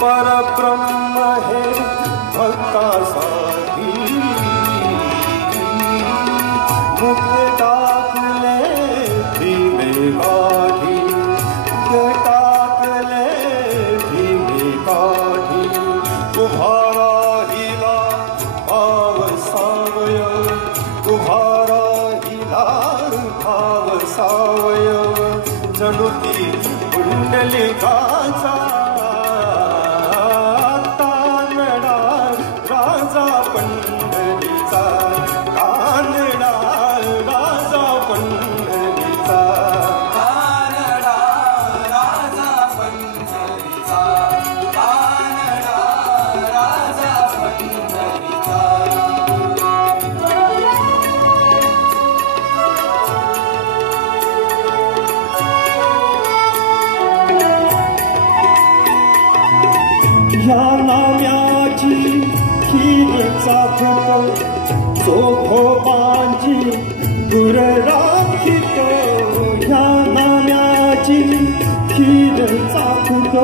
परब्रह्म है भक्ता साधी मुझे टाकले धीमे काठी टाकले धीमे काठी तुम्हारा हिला भाव सावयव तुम्हारा हिला भाव सावयव जनुती कुंडलिकाचा राजा पंढरीचा कानडा राजा पंढरीचा कानडा राजा पंढरीचा कानडा राजा पंढरीचा या नाम्याची खीरचा फुट चोखोबांची गुर राखीत ह्या नाम्याची खीरचा फुट